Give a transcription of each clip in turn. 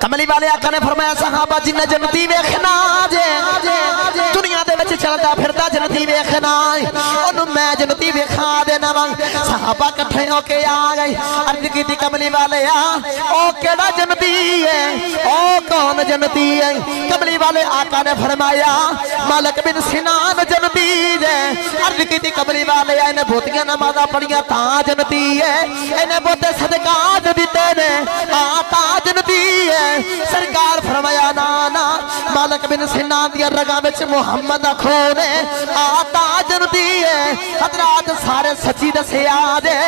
کملی والے آقا نے فرمایا صحابہ جنہیں جنتی ویکھنا جے دنیا دے وچ چلدا پھردا جنتی ویکھنا انہوں میں جنتی ویکھا دینا وا صحابہ کٹھے ہو کے آ گئے عرض کیتی کملی والے او کیڑا جنتی ہے او کون جنتی ہے کملی والے آقا نے فرمایا مالک بن سنان جنتی ہے عرض کیتی کملی والے انہیں بہتیاں نمازاں پڑھیاں تاں جنتی ہے انہیں بہتے صدقات دیتے نے تاں جنتی ہے سرکار فرمایا نانا مالک بن سنان دیا رگاں وچ محمد خون ہے تاں جنتی ہے حضرات سارے سچی دسے آجے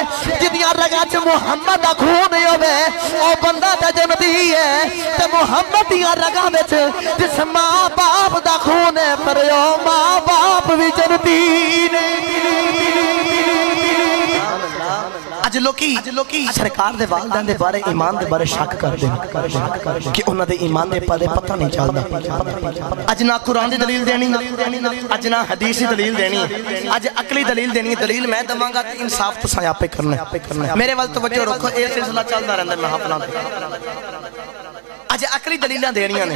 جدیاں رگاں وچ محمد خون ہوئے او بندہ تے جنتی ہے تے محمد دیا رگاں وچ جس ماں باپ دا خون ہے پر او ماں باپ بھی جنتی نے اج لوکی سرکار دے والدین دے بارے ایمان دے بارے شک کر دیں کہ انہاں دے ایمان دے بارے پتہ نہیں چلدا اج نہ قرآن دی دلیل دینی اج نہ حدیث دی دلیل دینی اج عقلی دلیل دینی دلیل میں دواں گا تے انصاف تساں آپے کرنا میرے ول توجہ رکھو اے سلسلہ چلدا رہندا محفلاں تے اج عقلی دلیلاں دینیاں نے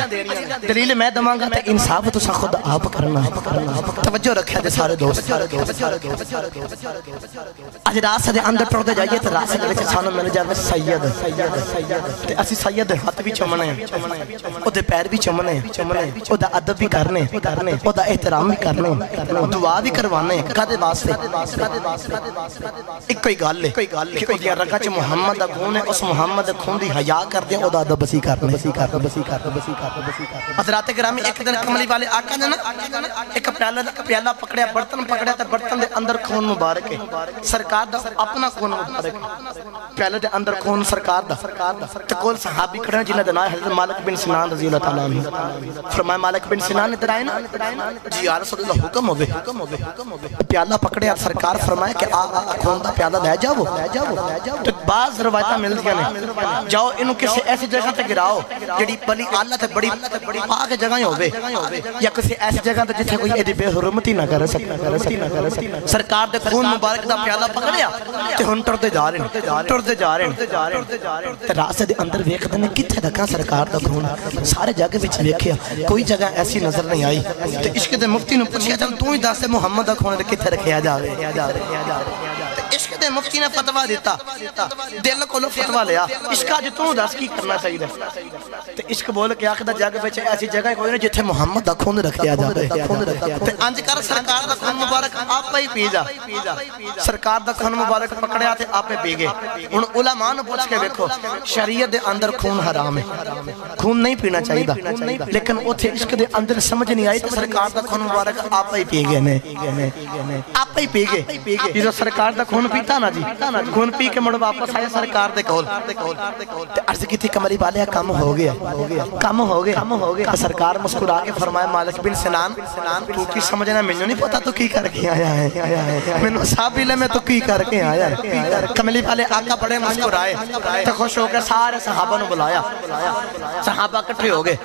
دلیل میں دواں گا تے انصاف تساں خود آپ کرنا توجہ رکھیا جے سارے دوست اج راس دے اندر ٹردے جائیے تے راس دے وچ سانوں مل جاوے سید تے اسی سید دے ہاتھ بھی چومنے او دے پیر بھی چومنے او دا ادب بھی کرنے او دا احترام بھی کرنے دعا بھی کروانے کدے واسطے ایک کوئی گل ہے کہ او دی رگاں وچ محمد دا خون ہے اس محمد دے خون دی حیا کردے او دا ادب بسی کرنے حضرات گرامی ایک دن کملی والے آقا نے نا ایک پیالہ پکڑیا برتن پکڑیا تے برتن دے اندر خون مبارک ہے سرکار دا اپنا خون مبارک پیالے دے اندر خون سرکار دا تے کول صحابی کھڑے جنہاں دا نام حضرت مالک بن سنان رضی اللہ تعالیٰ عنہ فرمایا مالک بن سنان نے درائے نا جی یا رسول اللہ حکم ہوئے پیالہ پکڑیا سرکار فرمایا کہ خون دا پیالہ لے جاؤ تو بعض روایتاں مل دیا نے جاؤ انہوں کسی ایسی جگہ تے گراؤ جڑی بلی آلہ تے بڑی پاک جگہیں ہوئے یا کسی ایسی جگہ تے جتھے کوئی ایدی بے حرمتی نہ کر سکتا سرکار دے خون مبارک دا پیالہ پکڑیا تے ہن ٹردے جا رہے ہیں تے راستے دے اندر ویکھ دے نے کتھے رکھا سرکار دا خون سارے جگہ وچ ویکھیا کوئی جگہ ایسی نظر نہیں آئی تے عشق دے مفتی نے پوچھیا چل تو ہی دس محمد دا خون کتھے رکھیا جاوے عشق دے مفتی نے فتویٰ دیتا دل کو لو فتویٰ لیا عشق آج تو دس کی کرنا چاہیے تے عشق بول کے آخدہ جاگے بیچے ایسی جگہ کوئی نہیں جتھے محمد دا خون رکھیا جا رہے تے انج کر سرکار دا خون مبارک آپ ہی پی جا سرکار دا خون مبارک پکڑیا تے آپ پی گئے ان علماء نے پوچھ کے دیکھو شریعت دے اندر خون حرام ہے خون نہیں پینا چاہیے لیکن اوتھے عشق دے اندر سمجھ نہیں آئی تے سرکار دا خون مبارک آپ ہی پی گئے آپ ہی پی گئے یہ سرکار دا خون پیتا نا جی خون پی کے مڑ واپس آیا سرکار دے کول تے عرض کی تھی کملی والے کم ہو گیا سرکار مسکرا کے فرمایا مالک بن سنان تو کی سمجھنا مینوں نہیں پتا تو کی کر کے آیا ہے مینوں صاحب لے میں تو کی کر کے آیا ہے کملی والے آقا بڑے مسکرائے تے خوش ہو کے سارے صحابہ نو بلایا صحابہ اکٹھے ہو گئے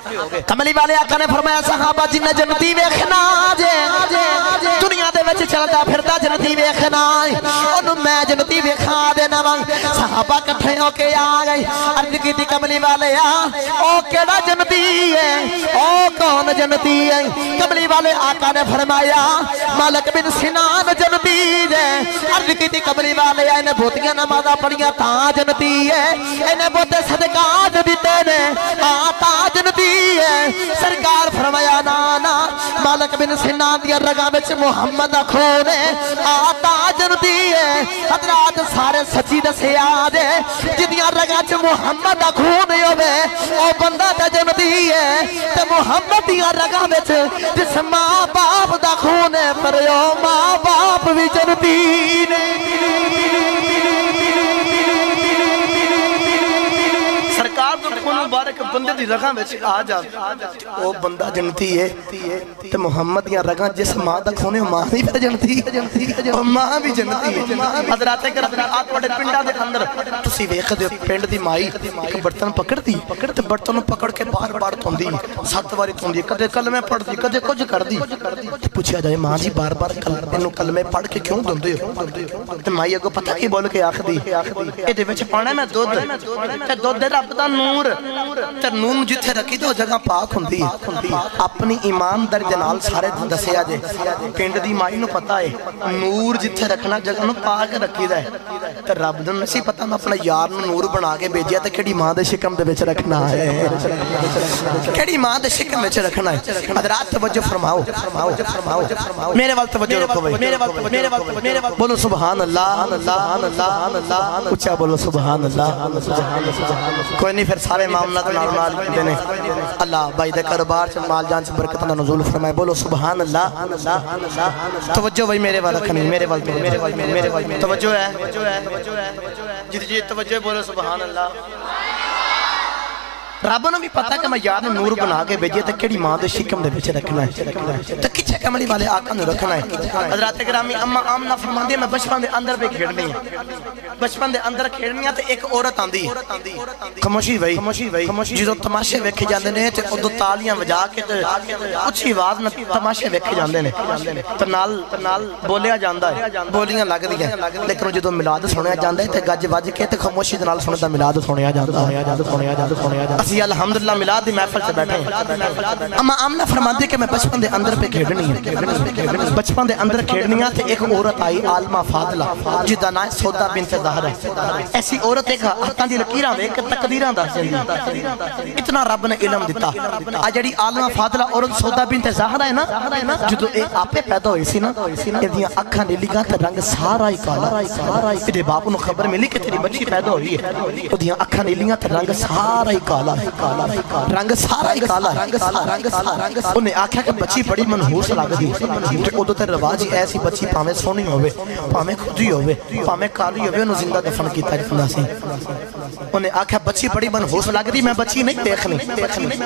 کملی والے آقا نے فرمایا صحابہ جنہیں جنتی ویکھنا جے دنیا دے وچ چلدا پھردا جنتی ویکھنا انہوں میں جنتی ویکھا دینا وا صحابہ اکٹھے ہو کے آ گئے عرض کیتی کملی والے او کیڑا جنتی ہے او کون جنتی ہے کملی والے آقا نے فرمایا مالک بن سنان جنتی ہے عرض کیتی کملی والے انہیں بہتیاں نمازاں پڑھیاں تاں جنتی ہے انہیں بہتے صدقات دیتے نے تاں جنتی ہے سرکار فرمایا نانا مالک بن سنان دیا رگاں وچ محمد خون ہے تاں جنتی ہے حضرات سارے سچی دسے آجے جدیاں رگاں وچ محمد خون ہوئے او بندہ تے جنتی ہے تے محمد دیا رگاں وچ جس ماں باپ دا خون ہے پر او ماں باپ بھی جنتی نے سرکار تو خون مبارک بندے دی رگاں وچ آ جا او بندہ جنتی ہے تے محمد دیا رگاں جس ماں دا خون ہے ماں بھی پھر جنتی ہے اور ماں بھی جنتی ہے حضرات کرام آپ بڑے پنڈا دے اندر تسی ویکھ دے پنڈ دی مائی ایک برتن پکڑتی تے برتن پکڑ کے بار بار دھوندی 7 واری دھوندی کدے کلمے پڑھدی کدے کچھ کردی تے پوچھیا جائے ماں جی بار بار کلمے پڑھ کے کیوں دھوندے ہو تے مائی اگوں پتہ کی بول کے آکھدی اے دے وچ پانا میں دودھ تے دودھ رب دا نور تے نون جتھے رکھی تو جگہ پاک ہوندی ہے اپنی ایمانداری دے نال سارے دسیا جے پنڈ دی مائی نو پتہ ہے نور جتھے رکھنا جگہ نو پاک رکھی دا ہے تے رب نوں نہیں پتہ میں اپنا یار نو نور بنا کے بھیجیا تے کیڑی ماں دے شکم دے وچ رکھنا ہے کیڑی ماں دے شکم وچ رکھنا ہے حضرات توجہ فرماؤ میرے وال توجہ رکھو میرے وال بولو سبحان اللہ سبحان اللہ اچھا بولو سبحان اللہ کوئی نہیں پھر سارے معاملات نال دینے اللہ بھائی دے کاروبار چ مال جان سے برکت نہ نزول فرمائے بولو سبحان اللہ توجہ بھائی میرے وال رکھنی میرے وال توجہ ہے جی توجہ بولو سبحان اللہ رب نے بھی پتہ کہ میں یار نور بنا کے بھیجے تے کیڑی ماں دے شکم دے وچ رکھنا ہے تے کچھے کملی والے آقا نو رکھنا ہے حضرات گرامی اما آمنہ فرماندی میں بچپن دے اندر پہ کھیڑنی ہے بچپن دے اندر کھیڑنی ہے تے ایک عورت آندی ہے خاموشی بھائی جدوں تماشے ویکھے جاندے نے تے اودوں تالیاں وجا کے تے اچھی آواز نال تماشے ویکھے جاندے نے تے نال بولیا جاندا ہے بولیاں لگدیاں لیکن جدوں میلاد سنیا جاندا ہے تے گج وج کے تے خاموشی دے نال سندا میلاد سنیا جاندا ہے اسی الحمدللہ میلاد دی محفل سے بیٹھے ہیں اما آمنہ فرماندی کہ میں بچپن دے اندر پہ کھیڑنی ہے بچپن دے اندر کھیڑنی ہے تے ایک عورت آئی عالمہ فاضلہ جدا نام سودا بنت زہرا ہے ایسی عورت ایک ہاتھاں دی لکیراں ویکھ تقدیراں دس جاندی اتنا رب نے علم دتا آ جڑی عالمہ فاضلہ عورت سودا بنت زہرا ہے نا جدوں اے آپے پیدا ہوئی سی نا ایدیاں اکھاں نیلیاں تے رنگ سارا ہی کالا تے باپ نوں خبر ملی کہ تیری بچی پیدا ہوئی ہے اودیاں اکھاں نیلیاں تے رنگ سارا ہی کالا رنگ سارا ہی کالا انہیں آکھا کہ بچی بڑی منحوس لگ دی ادھو تے رواج ایسی بچی پاویں سونی ہوئے پاویں خودی ہوئے پاویں کالی ہوئے انہوں زندہ دفن کیتا جاتا سی انہیں آکھا بچی بڑی منحوس لگ دی میں بچی نہیں دیکھنی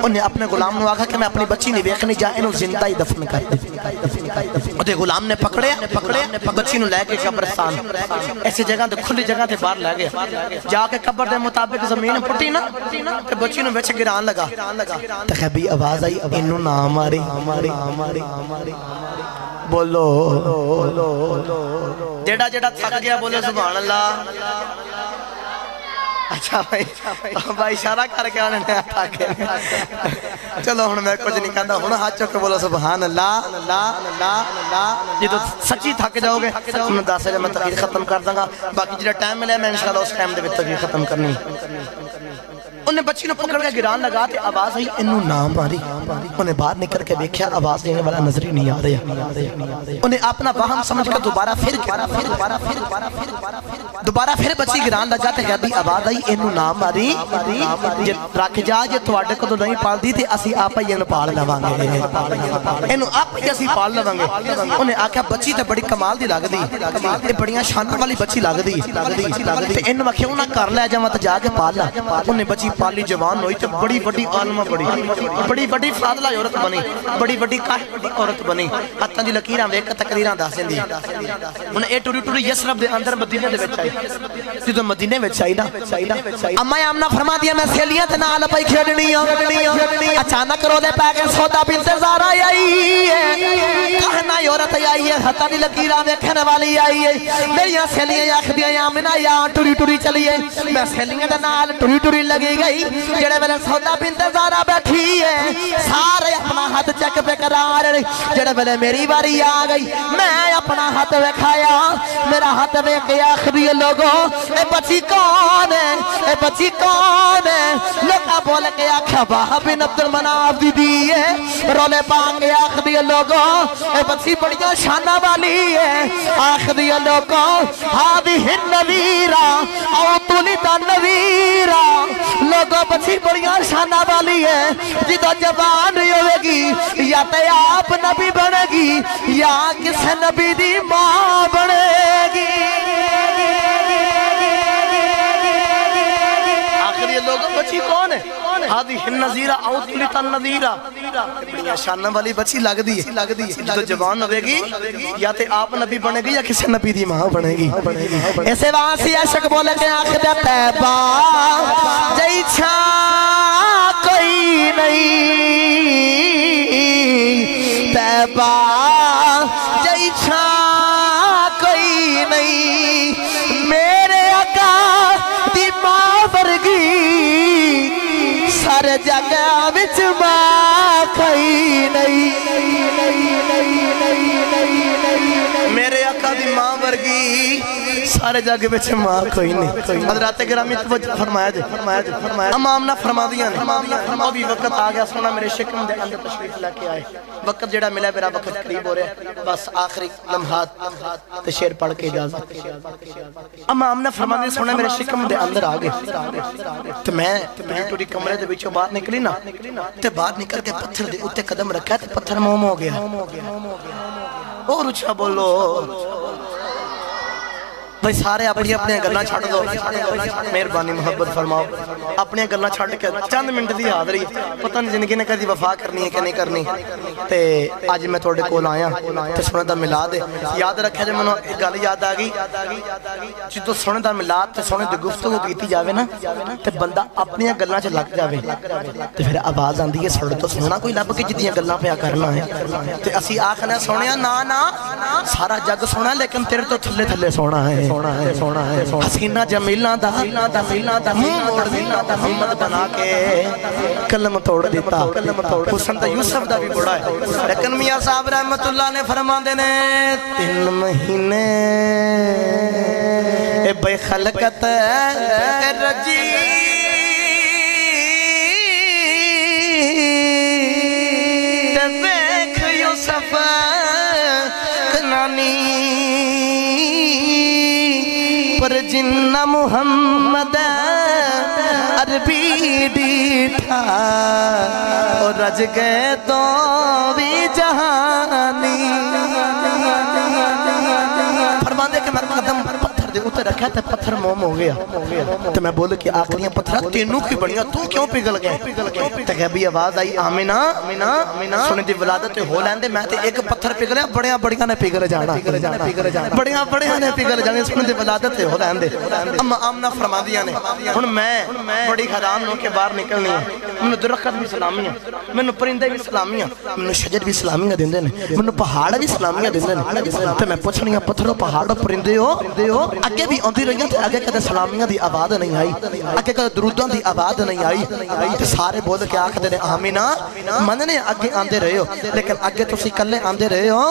انہیں اپنے غلام نے آکھا کہ میں اپنی بچی نہیں دیکھنی جا انہوں زندہ ہی دفن کر دی ادھے غلام نے پکڑے بچی نو لے کے قبرستان ایسی جگہ تے کھلی جگہ تے باہر لے گیا جا کے قبر دے مطابق زمین پٹی نا تے بچی نو وچ گران لگا تخبی آواز آئی انہوں نہ ہماری بولو جیڑا تھک گیا بولو سبحان اللہ اچھا بھائی اشارہ کر کے آنے نیا تھک گیا چلو ہن میں کچھ نہیں کہتا ہن ہاتھ چک کے بولو سبحان اللہ جی تو سچی تھک جاؤ گے میں 10 بجے میں تقریر ختم کر دوں گا باقی جڑا ٹائم ملے میں انشاءاللہ اس ٹائم دے وچ تقریر ختم کرنی انہیں بچی نے پکڑ کے گران لگا تے آواز آئی انہوں نام ماری انہیں باہر نکل کے دیکھیا آواز دینے والا نظر ہی نہیں آ رہا انہیں اپنا وہم سمجھ کر دوبارہ پھر بچی گران لگا تے گردی آواز آئی انہوں نام ماری رکھ جا جے تواڈے کو تو نہیں پال دی تے اسی آپ ہی انہوں پال لوانگے انہوں آپ ہی اسی پال لوانگے انہیں آکھا بچی تے بڑی کمال دی لگ دی تے بڑیاں شانہ والی بچی لگ دی تے انہوں آکھا انہوں کر لے جا مت جا کے پال لا انہیں بچی پالی جوان ہوئی تو بڑی بڑی عالمہ بڑی بڑی فاضلہ عورت بنی بڑی بڑی کاہی عورت بنی ہاتھاں دی لکیراں ویکھ کے تقریراں دس دیندی انہیں اے ٹوری یسرب دے اندر مدینے دے وچ آئی جدوں مدینے وچ آئی نا اما آمنہ فرما دیا میں سہیلیاں تے نال پئی کھیڈنی اچانک رولے پے کے سودا بنت زہرا آئی ہے کہنا عورت آئی ہے ہاتھاں دی لکیراں ویکھن والی آئی ہے میری سہیلیاں آکھدیاں آمنہ یا ٹوری چلیے میں سہیلیاں دے نال ٹوری لگی گئی جڑے ویلے سودا بنت زہرا بیٹھی ہے سارے اپنا ہاتھ چک پہ قرار جڑے ویلے میری باری آ گئی میں اپنا ہاتھ وکھایا میرا ہاتھ ویکھ کے آخری لوگوں اے بچی کون ہے لوگا بول کے آکھا واہ بن عبد المناف دی ہے رولے پا کے آخری لوگوں اے بچی بڑیاں شانہ والی ہے آخری لوگوں ہادی النذیرہ او تولد النذیرہ لوگوں بچی بڑیاں شانہ والی ہے جدو جوان ہوئے گی یا تے آپ نبی بنے گی یا کس نبی دی ماں بنے گی آخری لوگوں بچی کون ہے ہادی النذیرہ او تولد النذیرہ بڑیاں شانہ والی بچی لگ دی ہے جدو جوان ہوئے گی یا تے آپ نبی بنے گی یا کس نبی دی ماں بنے گی ایسے واسی عشق بولے کے آخر تیبہ جئی چھا کوئی نہیں تیبہ جئی چھا کوئی نہیں میرے آقا دی ماں ورگی جگہ وچ ماں کھئی نہیں میرے آقا دی ماں ورگی سارے جگہ وچ ماں کوئی نہیں حضرات گرامی توجہ فرمایا جے امام نہ فرما دیا نے وہ بھی وقت آ گیا سونا میرے شکم دے اندر تشریف لے کے آئے وقت جڑا ملا میرا وقت قریب ہو رہا ہے بس آخری لمحات تے شعر پڑھ کے اجازت امام نہ فرما دیا سونا میرے شکم دے اندر آ گئے تو میں ٹوری کمرے دے بچوں باہر نکلی نا تے باہر نکل کے پتھر دے اتے قدم رکھا تے پتھر موم ہو گیا اور اچھا بولو بھائی سارے اپنی اپنی گلہ چھاڑ دو مہربانی محبت فرماؤ اپنی گلہ چھاڑ کے چند منٹ دی حاضری پتہ نہیں زندگی نے کدی وفا کرنی ہے کہ نہیں کرنی تے آج میں توڑے کول آیا تے سنے دا ملاد ہے یاد رکھے جو منو ایک گل یاد آگئی جدو سنے دا ملاد تے سنے دی گفتگو کیتی جاوے نا تے بندہ اپنی گلہ چ لگ جاوے تے پھر آواز آندی ہے سڑے تو سونا کوئی لب کے جتنی گلہ پہ کرنا ہے تے اسی آخنا سونے نا سارا جگ سونا لیکن تیرے تو تھلے تھلے سونا ہے حسینہ جمیلہ دا موڑ دیتا محمد بنا کے کلم توڑ دیتا حسن دا یوسف دا بھی بڑا ہے لیکن میاں صاحب رحمت اللہ نے فرما دینے 3 مہینے بے خلقت رجی دیکھ یوسف کنانی پر جنہ محمد عربی ڈیٹھا اور رج گئے تو بھی جہانی فرما دے کہ میں قدم پتھر دے اتر رکھا تھا پتھر موم ہو گیا تو میں بولے کہ آخریاں پتھر تینوں کی بڑھیا تو کیوں پگل گئے تغیبی آواز آئی آمینہ سنے دی ولادت ہو لیندے میں تے ایک پتھر پگلیا بڑیاں نے پگل جانا بڑیاں نے پگل جانا سنے دی ولادت ہو لیندے اما آمنہ فرما دیا نے ہن میں بڑی حیران ہوں کہ باہر نکلنی ہے منو درخت بھی سلامی ہے منو پرندے بھی سلامی ہیں منو شجر بھی سلامی دیندے نے منو پہاڑ بھی سلامی دیندے نے تے میں پوچھنی ہیں پتھروں پہاڑوں پرندے ہو اگے بھی آندی رہی ہیں تے اگے کدے سلامیاں دی آواز نہیں آئی اگے کدے دروداں دی آواز نہیں آئی تے سارے بول کے آکھدے نے آمینہ مننے اگے آندے رہے ہو لیکن اگے تسی کلے آندے رہے ہو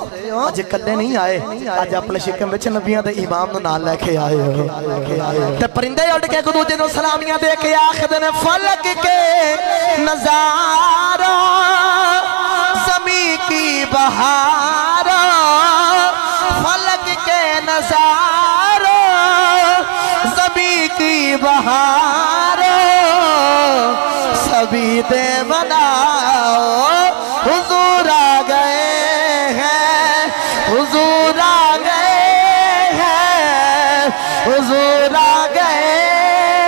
اج کلے نہیں آئے اج اپنے شکم وچ نبیاں دے امام نو نال لے کے آئے ہو تے پرندے اڑ کے ایک دوجے نو سلامیاں دے کے آکھدے نے فلک کے نظارہ زمین کی بہار فلک کے نظارہ زمین کی بہار سبھی دے بناؤ حضور آ گئے ہیں حضور آ گئے ہیں حضور آ گئے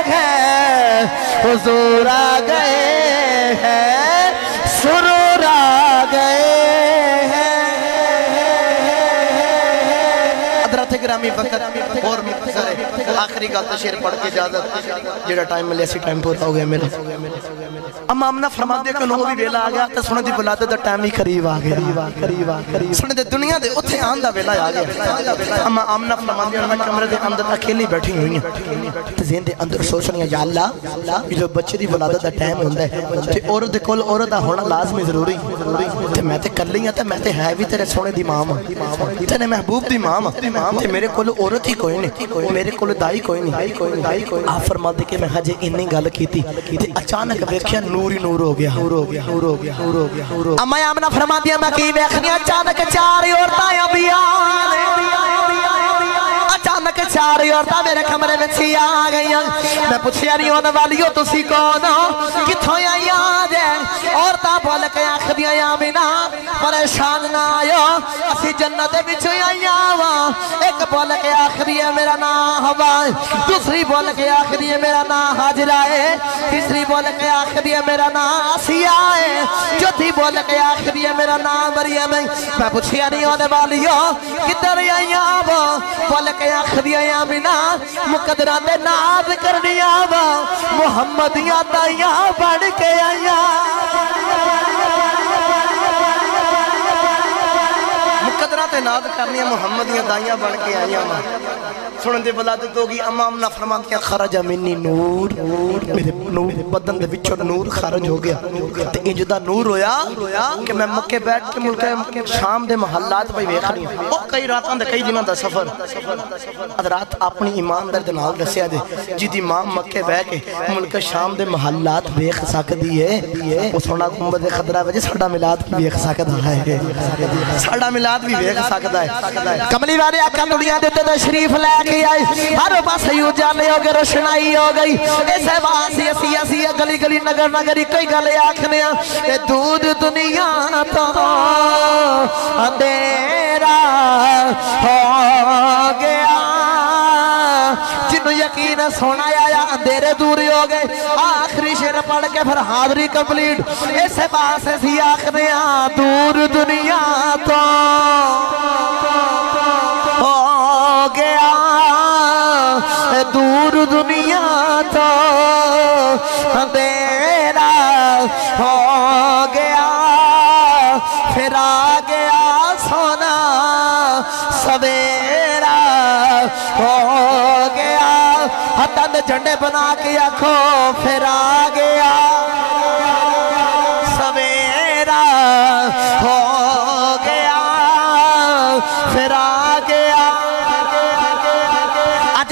ہیں حضور آ گئے ہیں سرور آ گئے ہیں حضرت گرامی وقت اور مختصر ہے آخری گل تو شعر پڑھ کے اجازت جڑا ٹائم ملے اسی ٹائم پورا ہو گیا میرا اما آمنہ فرما دے کہ نو بھی ویلا آ گیا تے سنے دی ولادت دا ٹائم ہی قریب آ گیا سنے دے دنیا دے اتھے آن دا ویلا آ گیا اما آمنہ فرما دے میں کمرے دے اندر اکیلی بیٹھی ہوئی ہیں تے ذہن دے اندر سوچنی یا اللہ جو بچے دی ولادت دا ٹائم ہوندا ہے تے عورت دے کول عورت دا ہونا لازمی ضروری تے میں تے کلی ہاں تے میں تے ہے بھی تیرے سونے دی ماں تے محبوب دی ماں تے میرے کول عورت ہی کوئی نہیں میرے کول دائی کوئی نہیں آپ فرما دے کہ میں ہجے انی گل کیتی تے اچانک ویکھیا نور ہی نور ہو گیا اما آمنہ فرما دیا میں کی ویکھنی اچانک 4 عورتاں ابیان اچانک 4 عورتاں میرے کمرے میں سی آ گئی میں پوچھیا نہیں ہونے والی ہو تسی کون ہو کتھوں آئی آج عورتاں بول کے آخدیاں آمینہ پریشان نہ آئیو اسی جنت بچوں آئی آواں ایک بول کے آخدی ہے میرا نام ہوا دوسری بول کے آخدی ہے میرا نام حاجرہ ہے تیسری بول کے آخدی ہے میرا نام آسیہ ہے چوتھی بول کے آخدی ہے میرا نام مریم ہے میں پوچھیا نہیں ہونے والی ہو کدھر آئی آواں بول کے آخدی ہے آمینہ مقدرہ دے ناز کرنی آواں محمدیاں دائیاں بڑھ کے آئی مقدرہ تے ناز کرنی محمدیاں دائیاں بڑھ کے آئی سنن دے ولادت ہوگی اما آمنہ فرمان کیا خرج منی نور میرے میرے بدن دے وچوں نور خارج ہو گیا تے انج دا نور ہویا کہ میں مکے بیٹھ کے ملک شام دے محلات پہ ویکھ رہی ہوں او کئی راتاں دے کئی دناں دا سفر حضرات اپنی ایماندار دے نال دسیا دے جدی ماں مکے بیٹھ کے ملک شام دے محلات ویکھ سکدی ہے او سونا گنبد خضرا وچ ساڈا میلاد بھی ویکھ سکدا ہے ساڈا میلاد بھی ویکھ سکدا ہے کملی والے آقا دنیا دے تے تشریف لے کے آئے ہر پاسے اجالے ہو گئے روشنائی ہو گئی اس واسی اسی گلی گلی نگر نگر کوئی گل آکھنے اے دودھ دنیا تو اندھیرا ہو گیا جنہوں یقین سونا آیا اندھیرے دوری ہو گئے آخری شعر پڑھ کے پھر حاضری کمپلیٹ اس باس اسی آکھنے دور دنیا تو ہو گیا دور دنیا تو اندھیرا ہو گیا پھر آ گیا سونا سویرا ہو گیا ہتھاں جھنڈے بنا کے آکھو پھر آ گیا سویرا ہو گیا پھر آ گیا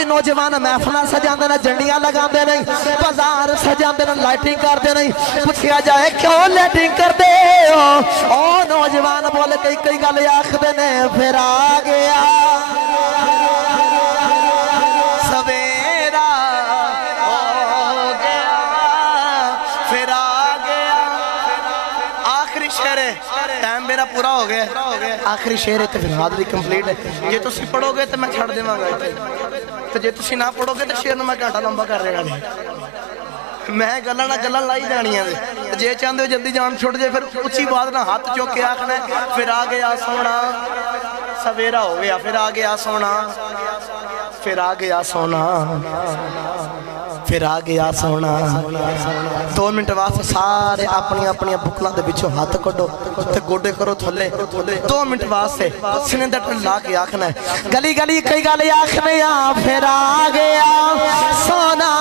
نوجوان محفل سجاندے نے جھنڈیاں لگاندے نہیں بازار سجاندے نے لائٹنگ کردے نہیں پوچھیا جائے کیوں لائٹنگ کردے ہو او نوجوان بولے کئی گل آکھدے نے پھر آ گیا سویرا ہو گیا پھر آ گیا آخری شعر ہے ٹائم میرا پورا ہو گیا آخری شعر ہے تو پھر حاضری کمپلیٹ ہے یہ تسی پڑھو گے تو میں چھڑ دیواں گا تو جے تسی نہ پڑھو گے تو شعر نو میں گھنٹہ لمبا کر رہا نہیں میں گلاں نہ گلاں لائی جانیاں دے جے چاہندے ہو جلدی جان چھوڑ جے پھر اچھی بات نہ ہاتھ چوک کے آکھنا پھر آ گیا سونا سویرا ہو گیا پھر آ گیا سونا پھر آ گیا سونا پھر آ گیا سونا 2 منٹ واسطے سارے اپنی اپنی بکلاں دے وچوں ہاتھ کڈو تے گوڈے کرو تھلے 2 منٹ واسطے سینے تے لا کے آکھنا ہے گلی گلی کئی گل آکھنے پھر آ گیا سونا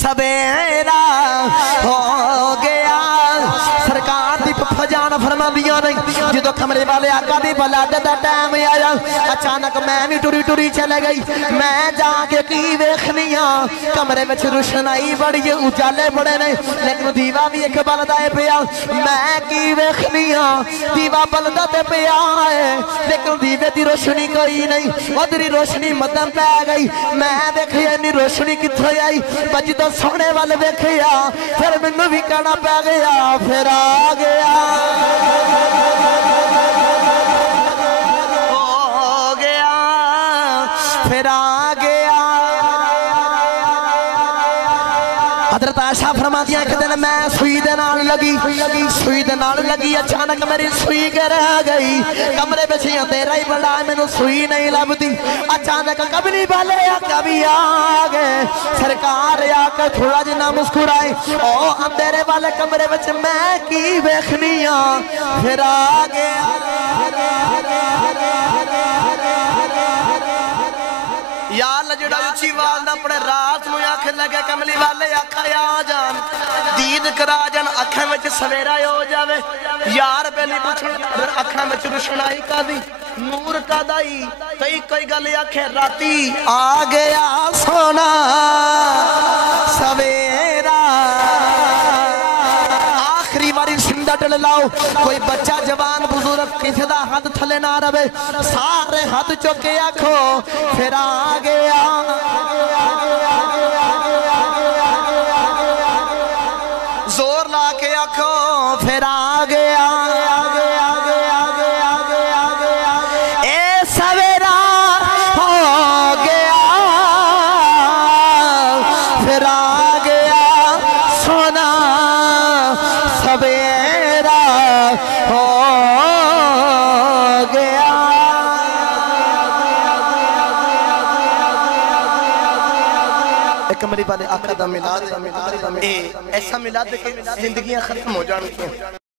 سویرا ہو گیا سرکار دی پپا جان فرما دیا نہیں جدو کمرے والے آقا دی بلاد دا ٹائم آیا اچانک میں بھی ٹوری ٹوری چلے گئی میں جا کے کی ویکھنیاں کمرے میں روشنائی بڑی اجالے بڑے نہیں لیکن دیوا بھی ایک بلدا پیا میں کی ویکھنیاں دیوا بلدا تے پیا ہے لیکن دیوے دی روشنی کوئی نہیں ادھری روشنی مدن پہ گئی میں دیکھی انی روشنی کتھوں آئی بجدو سونے والے ویکھیا پھر مینوں بھی کہنا پہ گیا پھر آ گیا ہو گیا پھر آ گیا حضرت عائشہ فرماتی ہیں کہ دن میں سوئی دے نال لگی اچانک میری سوئی کے رہ گئی کمرے میں چھے اندھیرا ہی بڑا ہے میں نے سوئی نہیں لبتی اچانک قبلی والے آقا بھی آگئے سرکار آقا تھوڑا جنہ مسکرائے او اندھیرے والے کمرے میں چھے میں کی ویکھنیاں پھر آگئے یا اللہ جڑا اچھی والدہ پڑے رات میں آنکھیں لگے کملی والے آقا یا جان دید کرا جان اکھیں میں سویرا ہو جاوے یار پہلی پوچھن اکھیں میں روشنائی کا دی نور کا دائی کئی کئی گلی آنکھیں راتی آ گیا سونا سویرا آخری باری زندہ ٹل لاؤ کوئی بچہ جوان بزرگ کسی دا ہاتھ تھلے نہ رہے سارے ہاتھ چوکے آکھو پھر آ گیا زور لا کے آکھو پھر آ گیا اے سویرا ہو گیا پھر آ گیا سونا سویرا ہو گیا کمری والے آقا دا میلاد ایسا میلاد کہ زندگیاں ختم ہو جان کی